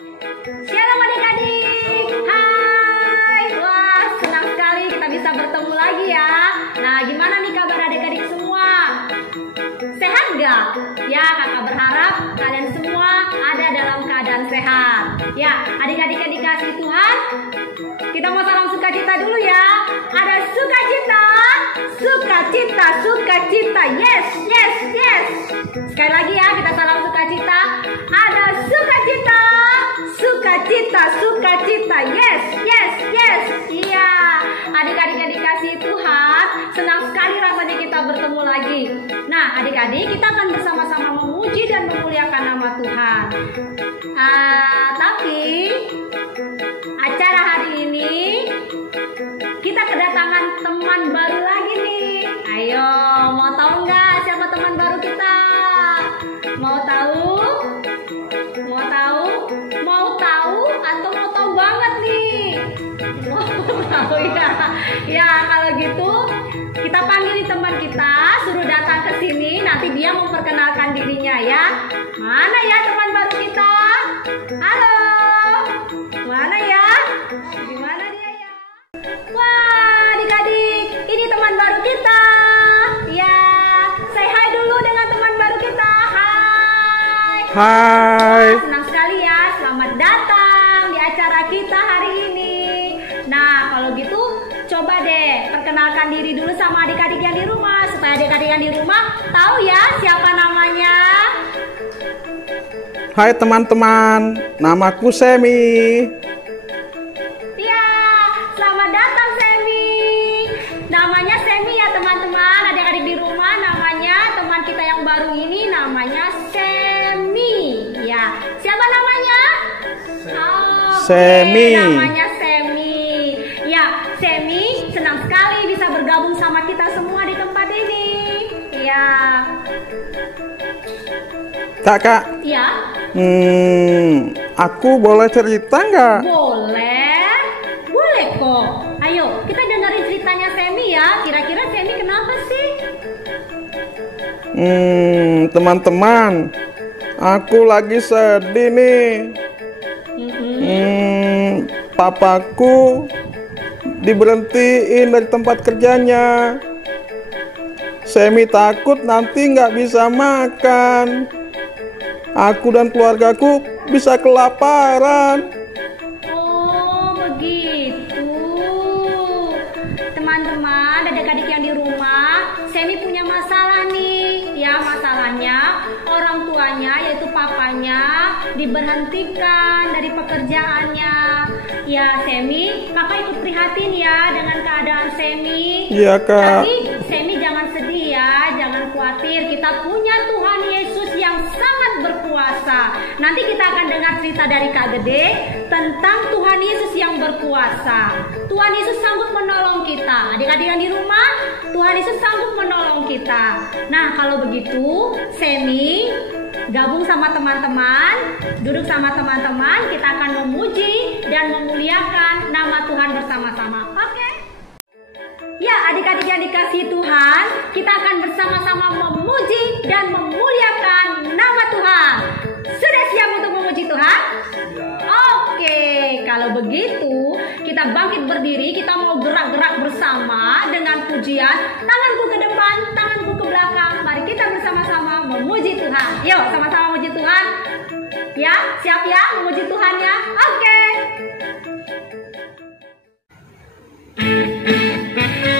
Shalom adik-adik. Hai. Wah, senang sekali kita bisa bertemu lagi ya. Nah, gimana nih kabar adik-adik semua? Sehat gak? Ya, kakak berharap kalian semua ada dalam keadaan sehat. Ya, adik-adik yang dikasih Tuhan, kita mau salam sukacita dulu ya. Ada sukacita, sukacita, sukacita. Yes, yes, yes. Sekali lagi ya, kita salam sukacita. Ada sukacita, sukacita, sukacita. Yes, yes, yes. Iya, adik-adik yang dikasih Tuhan, senang sekali rasanya kita bertemu lagi. Nah, adik-adik, kita akan bersama-sama memuji dan memuliakan nama Tuhan. Tapi acara hari ini kita kedatangan teman baru lagi nih. Ayo, mau tahu nggak siapa teman baru kita? Mau tahu? Mau tahu? Mau tahu atau mau tahu banget nih? Mau tahu ya? Ya, kalau gitu kita panggil teman kita, suruh datang ke sini. Nanti dia memperkenalkan dirinya ya. Mana ya teman baru kita? Halo, mana ya? Gimana dia ya? Wah, adik-adik, ini teman baru kita. Ya, say hi dulu dengan teman baru kita. Hai. Hai. Wah, senang sekali ya. Selamat datang di acara kita hari ini. Nah, kalau gitu coba deh perkenalkan diri dulu sama adik-adik yang di rumah, supaya adik-adik yang di rumah tahu ya siapa namanya. Hai teman-teman, namaku Semi. Ya, selamat datang Semi. Namanya Semi ya teman-teman. Adik-adik di rumah, namanya teman kita yang baru ini namanya Semi. Ya, siapa namanya? Semi. Namanya Semi. Ya, Semi senang sekali bisa bergabung sama kita semua di tempat ini. Ya. Kakak, Ya. aku boleh cerita nggak? Boleh. Boleh kok. Ayo, kita dengerin ceritanya Semi ya. Kira-kira Semi kenapa sih? Teman-teman, aku lagi sedih nih. Papaku diberhentiin dari tempat kerjanya. Semi takut nanti nggak bisa makan. Aku dan keluargaku bisa kelaparan. Oh, begitu. Teman-teman, adik-adik yang di rumah, Semi punya masalah nih. Ya, masalahnya orang tuanya yaitu papanya diberhentikan dari pekerjaannya. Ya, Semi, kakak ikut prihatin ya dengan keadaan Semi. Iya, Kak. Tapi Semi jangan sedih ya, jangan khawatir. Kita punya Tuhan Yesus yang sangat berkuasa. Nanti kita akan dengar cerita dari Kak Gede tentang Tuhan Yesus yang berkuasa. Tuhan Yesus sanggup menolong kita. Adik-adik yang di rumah, Tuhan Yesus sanggup menolong kita. Nah, kalau begitu, Semi gabung sama teman-teman, duduk sama teman-teman, kita akan memuji dan memuliakan nama Tuhan bersama-sama. Oke? Ya, adik-adik yang dikasihi Tuhan, kita akan bersama-sama memuji dan memuliakan nama Tuhan. Sudah siap untuk memuji Tuhan? Oke, kalau begitu kita bangkit berdiri, kita mau gerak-gerak bersama dengan pujian. Tanganku ke depan, tanganku ke belakang. Mari kita bersama-sama memuji Tuhan. Yuk, sama-sama memuji Tuhan. Ya, siap ya memuji Tuhan ya? Oke. Bersama-sama.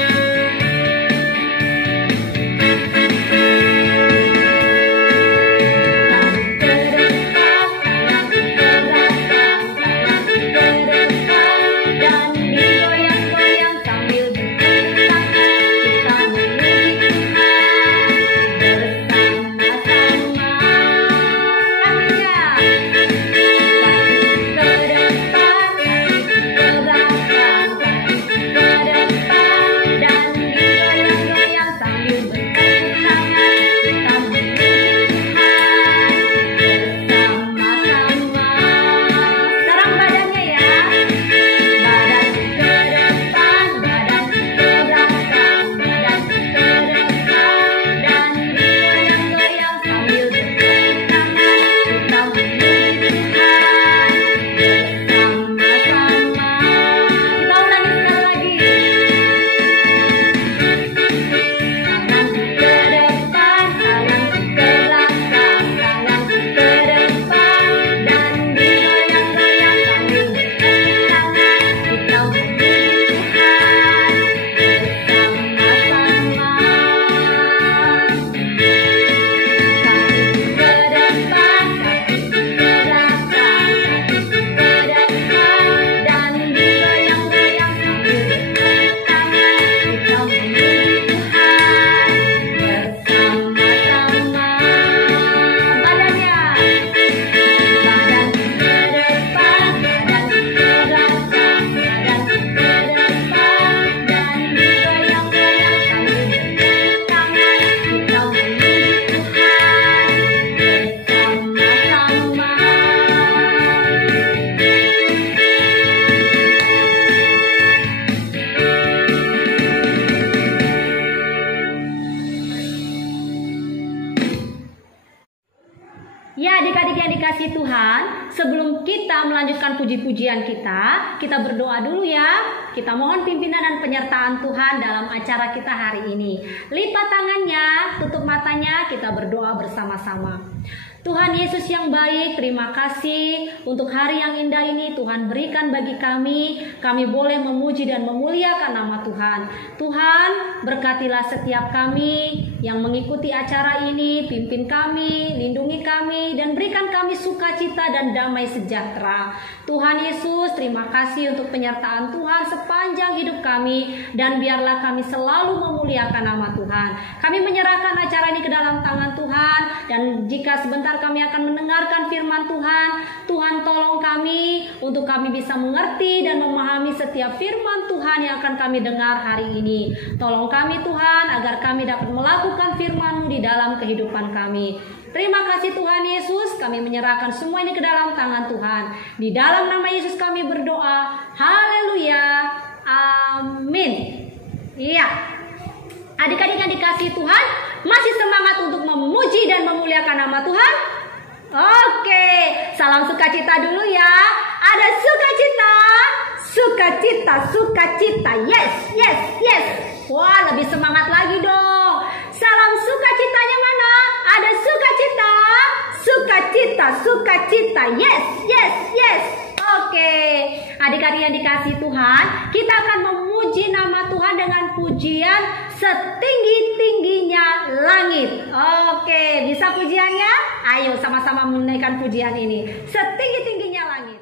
sebelum kita melanjutkan puji-pujian kita berdoa dulu ya. Kita mohon pimpinan dan penyertaan Tuhan dalam acara kita hari ini. Lipat tangannya, tutup matanya, kita berdoa bersama-sama. Tuhan Yesus yang baik, terima kasih untuk hari yang indah ini Tuhan berikan bagi kami. Kami boleh memuji dan memuliakan nama Tuhan. Tuhan, berkatilah setiap kami yang mengikuti acara ini, pimpin kami, lindungi kami, dan berikan kami sukacita dan damai sejahtera. Tuhan Yesus, terima kasih untuk penyertaan Tuhan sepanjang hidup kami, dan biarlah kami selalu memuliakan nama Tuhan. Kami menyerahkan acara ini ke dalam tangan Tuhan, dan jika sebentar kami akan mendengarkan firman Tuhan, Tuhan tolong kami untuk kami bisa mengerti dan memahami setiap firman Tuhan yang akan kami dengar hari ini. Tolong kami Tuhan agar kami dapat melakukan firman-Mu di dalam kehidupan kami. Terima kasih Tuhan Yesus, kami menyerahkan semua ini ke dalam tangan Tuhan. Di dalam nama Yesus kami berdoa. Haleluya. Amin. Iya. Adik-adik yang dikasihi Tuhan, masih semangat untuk memuji dan memuliakan nama Tuhan? Oke, salam sukacita dulu ya. Ada sukacita, sukacita, sukacita. Yes, yes, yes. Wah, lebih semangat lagi dong. Salam sukacitanya mana? Ada sukacita, sukacita, sukacita. Yes, yes, yes. Oke, adik-adik yang dikasihi Tuhan, kita akan memuji nama Tuhan dengan pujian setinggi-tingginya langit. Oke, bisa pujiannya? Ayo sama-sama menaikkan pujian ini. Setinggi-tingginya langit.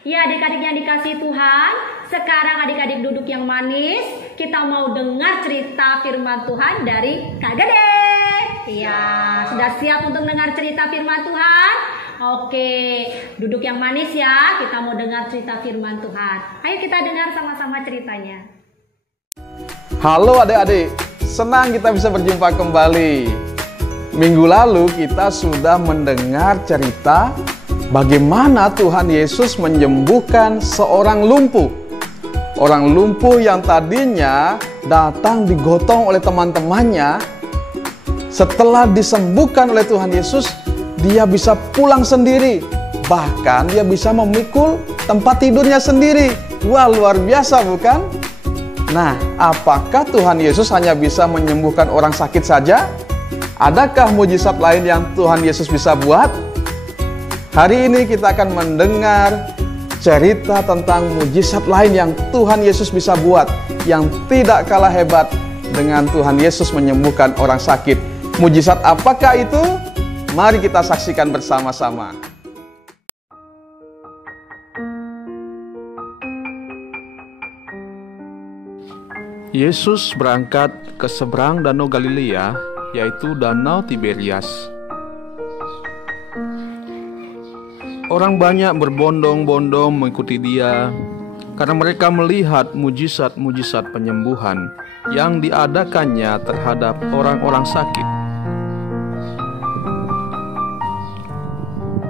Ya adik-adik yang dikasihi Tuhan, sekarang adik-adik duduk yang manis. Kita mau dengar cerita firman Tuhan dari Kak Gede. Ya, sudah siap untuk dengar cerita firman Tuhan? Oke, duduk yang manis ya. Kita mau dengar cerita firman Tuhan. Ayo kita dengar sama-sama ceritanya. Halo adik-adik, senang kita bisa berjumpa kembali. Minggu lalu kita sudah mendengar cerita bagaimana Tuhan Yesus menyembuhkan seorang lumpuh. Orang lumpuh yang tadinya datang digotong oleh teman-temannya, setelah disembuhkan oleh Tuhan Yesus, dia bisa pulang sendiri. Bahkan dia bisa memikul tempat tidurnya sendiri. Wah, luar biasa bukan? Nah, apakah Tuhan Yesus hanya bisa menyembuhkan orang sakit saja? Adakah mujizat lain yang Tuhan Yesus bisa buat? Hari ini kita akan mendengar cerita tentang mujizat lain yang Tuhan Yesus bisa buat, yang tidak kalah hebat dengan Tuhan Yesus menyembuhkan orang sakit. Mujizat apakah itu? Mari kita saksikan bersama-sama. Yesus berangkat ke seberang Danau Galilea, yaitu Danau Tiberias. Orang banyak berbondong-bondong mengikuti dia karena mereka melihat mujizat-mujizat penyembuhan yang diadakannya terhadap orang-orang sakit.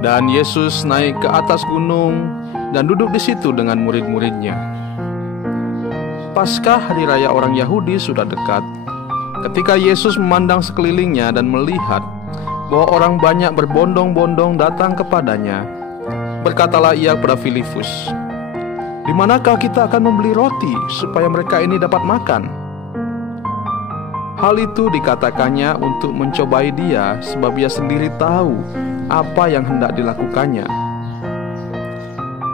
Dan Yesus naik ke atas gunung dan duduk di situ dengan murid-muridnya. Paskah hari raya orang Yahudi sudah dekat. Ketika Yesus memandang sekelilingnya dan melihat bahwa orang banyak berbondong-bondong datang kepadanya, berkatalah ia kepada Filipus, "Di manakah kita akan membeli roti supaya mereka ini dapat makan?" Hal itu dikatakannya untuk mencobai dia, sebab ia sendiri tahu apa yang hendak dilakukannya.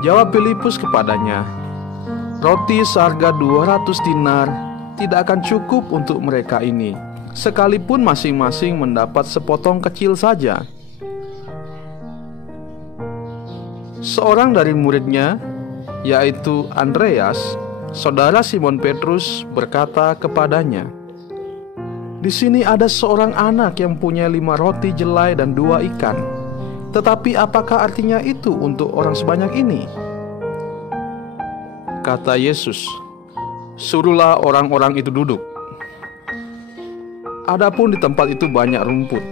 Jawab Filipus kepadanya, "Roti seharga 200 dinar tidak akan cukup untuk mereka ini, sekalipun masing-masing mendapat sepotong kecil saja." Seorang dari muridnya, yaitu Andreas, saudara Simon Petrus, berkata kepadanya, "Di sini ada seorang anak yang punya 5 roti jelai dan 2 ikan. Tetapi apakah artinya itu untuk orang sebanyak ini?" Kata Yesus, "Suruhlah orang-orang itu duduk." Adapun di tempat itu banyak rumput,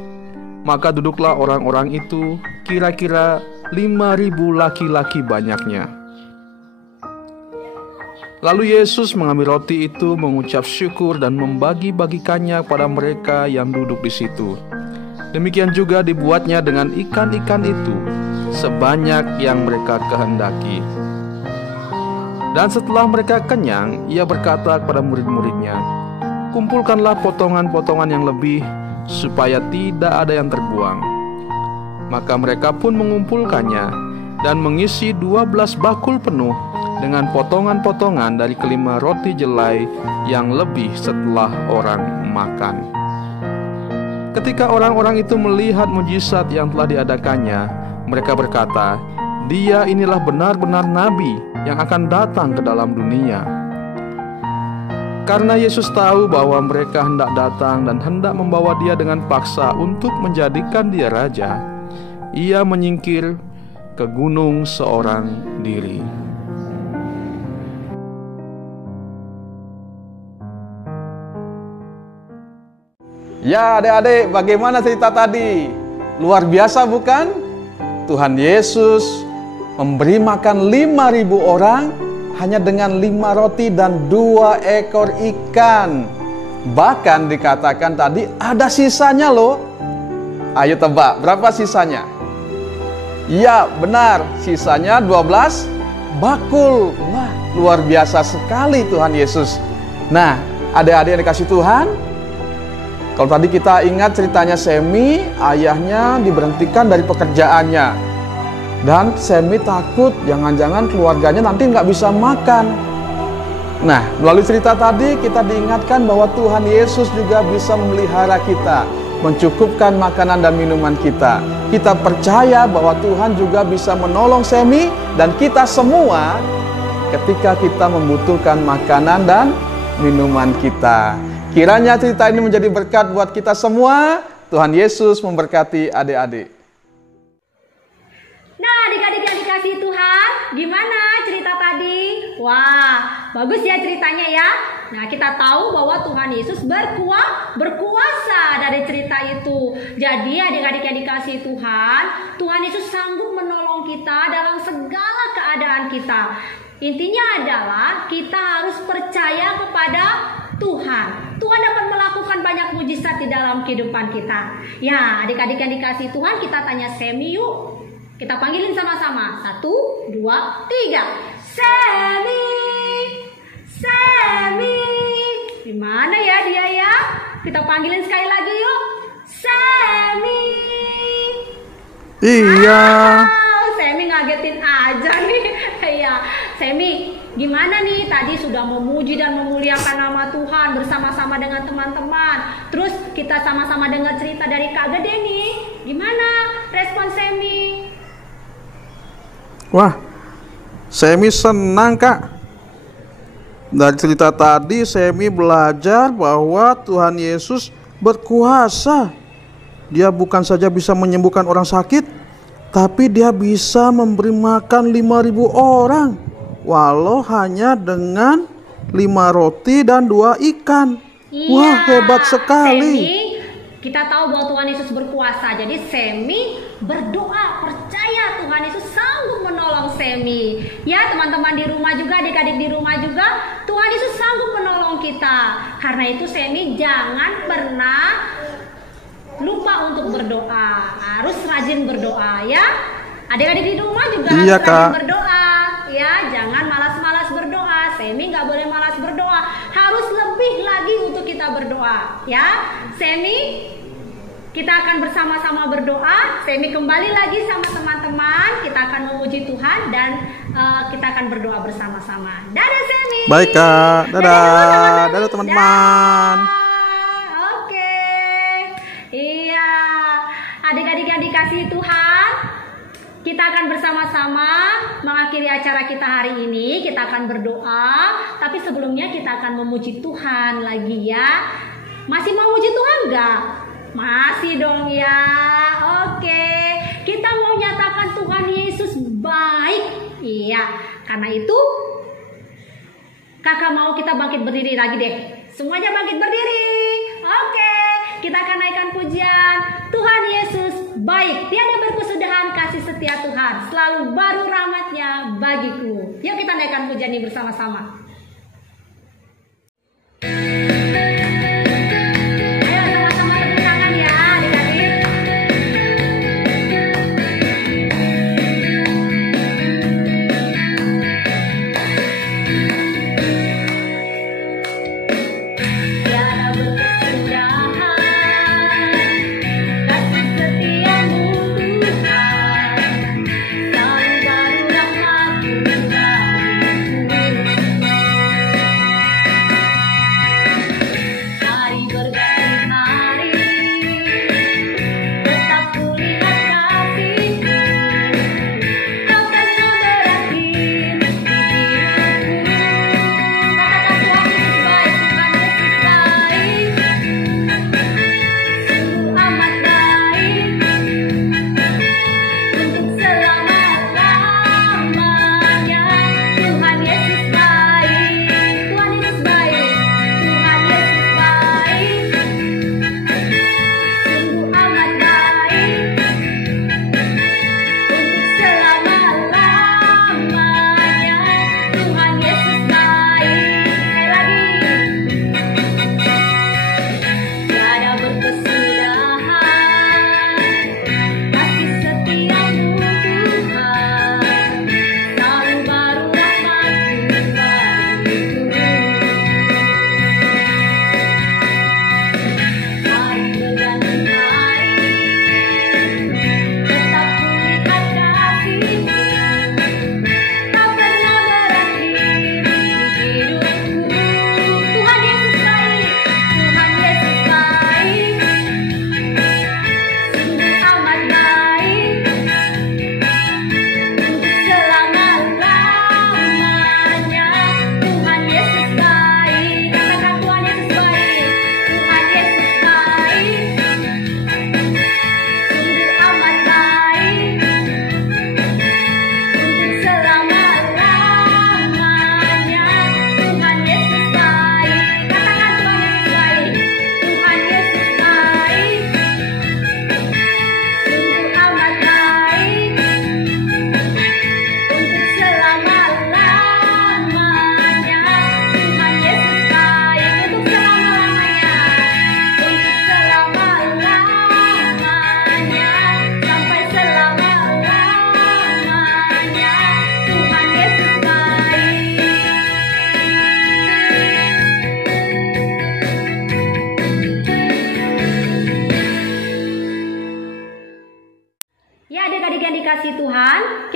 maka duduklah orang-orang itu, kira-kira 5.000 laki-laki banyaknya. Lalu Yesus mengambil roti itu, mengucap syukur dan membagi-bagikannya kepada mereka yang duduk di situ. Demikian juga dibuatnya dengan ikan-ikan itu, sebanyak yang mereka kehendaki. Dan setelah mereka kenyang, ia berkata kepada murid-muridnya, "Kumpulkanlah potongan-potongan yang lebih, supaya tidak ada yang terbuang." Maka mereka pun mengumpulkannya dan mengisi 12 bakul penuh dengan potongan-potongan dari kelima roti jelai yang lebih setelah orang makan. Ketika orang-orang itu melihat mujizat yang telah diadakannya, mereka berkata, "Dia inilah benar-benar nabi yang akan datang ke dalam dunia." Karena Yesus tahu bahwa mereka hendak datang dan hendak membawa dia dengan paksa untuk menjadikan dia raja, ia menyingkir ke gunung seorang diri. Ya adik-adik, bagaimana cerita tadi? Luar biasa bukan? Tuhan Yesus memberi makan 5.000 orang hanya dengan 5 roti dan 2 ekor ikan. Bahkan dikatakan tadi ada sisanya loh. Ayo tebak, berapa sisanya? Ya benar, sisanya 12 bakul. Wah, luar biasa sekali Tuhan Yesus. Nah, adik-adik yang dikasih Tuhan, kalau tadi kita ingat ceritanya Semi, ayahnya diberhentikan dari pekerjaannya. Dan Semi takut jangan-jangan keluarganya nanti nggak bisa makan. Nah, melalui cerita tadi kita diingatkan bahwa Tuhan Yesus juga bisa memelihara kita, mencukupkan makanan dan minuman kita. Kita percaya bahwa Tuhan juga bisa menolong Semi dan kita semua ketika kita membutuhkan makanan dan minuman kita. Kiranya cerita ini menjadi berkat buat kita semua. Tuhan Yesus memberkati adik-adik. Nah, adik-adik yang dikasihi Tuhan, gimana cerita tadi? Wah, bagus ya ceritanya ya. Nah, kita tahu bahwa Tuhan Yesus berkuasa dari cerita itu. Jadi adik-adik yang dikasihi Tuhan, Tuhan Yesus sanggup menolong kita dalam segala keadaan kita. Intinya adalah kita harus percaya kepada Tuhan. Tuhan dapat melakukan banyak mujizat di dalam kehidupan kita. Ya, adik-adik yang dikasihi Tuhan, kita tanya Semi yuk. Kita panggilin sama-sama. 1, 2, 3. Semi. Semi. Gimana ya dia ya? Kita panggilin sekali lagi yuk. Semi. Iya. Semi ngagetin aja nih. Iya, Semi, gimana nih? Tadi sudah memuji dan memuliakan nama Tuhan bersama-sama dengan teman-teman. Terus kita sama-sama dengar cerita dari Kak Gede nih. Gimana respon Semi? Wah, Semi senang, Kak. Dari cerita tadi Semi belajar bahwa Tuhan Yesus berkuasa. Dia bukan saja bisa menyembuhkan orang sakit, tapi dia bisa memberi makan 5.000 orang, walau hanya dengan 5 roti dan 2 ikan. Iya, Wah, hebat sekali. Semi, kita tahu bahwa Tuhan Yesus berkuasa. Jadi Semi berdoa, percaya Tuhan Yesus sanggup menolong Semi. Ya, teman-teman di rumah juga, adik-adik di rumah juga, Tuhan Yesus sanggup menolong kita. Karena itu Semi jangan pernah lupa untuk berdoa. Harus rajin berdoa ya. Adik-adik di rumah juga Iya, harus rajin Kak. berdoa. Ya, jangan malas-malas berdoa. Semi nggak boleh malas berdoa. Harus lebih lagi untuk kita berdoa. Ya, Semi, kita akan bersama-sama berdoa. Semi kembali lagi sama teman-teman. Kita akan memuji Tuhan dan kita akan berdoa bersama-sama. Dadah Semi. Baik, Kak. Dadah. Dadah, teman-teman. Oke. Iya. Adik-adik yang dikasihi Tuhan, kita akan bersama-sama mengakhiri acara kita hari ini. Kita akan berdoa, tapi sebelumnya kita akan memuji Tuhan lagi ya. Masih mau muji Tuhan enggak? Masih dong ya. Oke. Kita mau nyatakan Tuhan Yesus baik. Iya. Karena itu Kakak mau kita bangkit berdiri lagi deh. Semuanya bangkit berdiri. Oke. Kita akan naikkan pujian. Tuhan Yesus baik. Tiada berkesudahan kasih setia Tuhan. Selalu baru rahmat-Nya bagiku. Yuk kita naikkan pujian ini bersama-sama.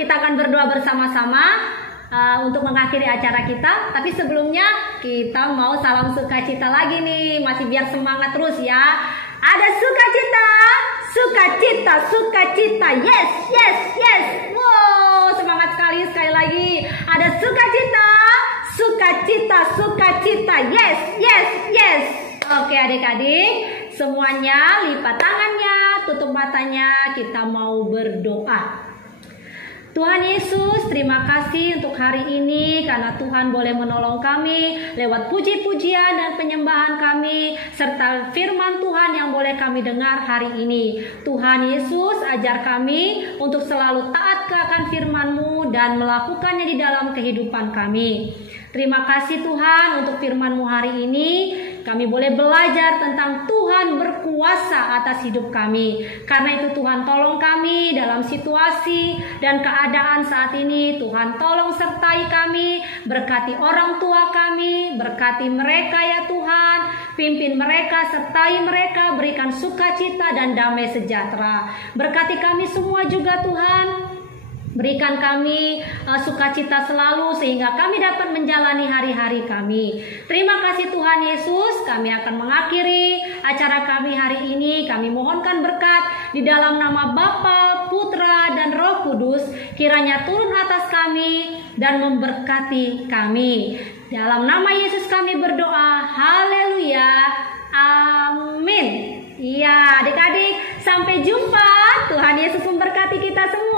kita akan berdoa bersama-sama untuk mengakhiri acara kita. Tapi sebelumnya kita mau salam sukacita lagi nih, masih biar semangat terus ya. Ada sukacita, sukacita, sukacita. Yes, yes, yes. Wow, semangat sekali lagi. Ada sukacita, sukacita, sukacita. Yes, yes, yes. Oke adik-adik, semuanya lipat tangannya, tutup matanya, kita mau berdoa. Tuhan Yesus, terima kasih untuk hari ini karena Tuhan boleh menolong kami lewat puji-pujian dan penyembahan kami serta firman Tuhan yang boleh kami dengar hari ini. Tuhan Yesus, ajar kami untuk selalu taat akan firman-Mu dan melakukannya di dalam kehidupan kami. Terima kasih Tuhan untuk firman-Mu hari ini. Kami boleh belajar tentang Tuhan berkuasa atas hidup kami. Karena itu Tuhan tolong kami dalam situasi dan keadaan saat ini. Tuhan tolong sertai kami, berkati orang tua kami, berkati mereka ya Tuhan. Pimpin mereka, sertai mereka, berikan sukacita dan damai sejahtera. Berkati kami semua juga Tuhan. Berikan kami sukacita selalu sehingga kami dapat menjalani hari-hari kami. Terima kasih Tuhan Yesus. Kami akan mengakhiri acara kami hari ini. Kami mohonkan berkat di dalam nama Bapa, Putra, dan Roh Kudus. Kiranya turun atas kami dan memberkati kami. Dalam nama Yesus kami berdoa. Haleluya. Amin. Ya adik-adik, sampai jumpa. Tuhan Yesus memberkati kita semua.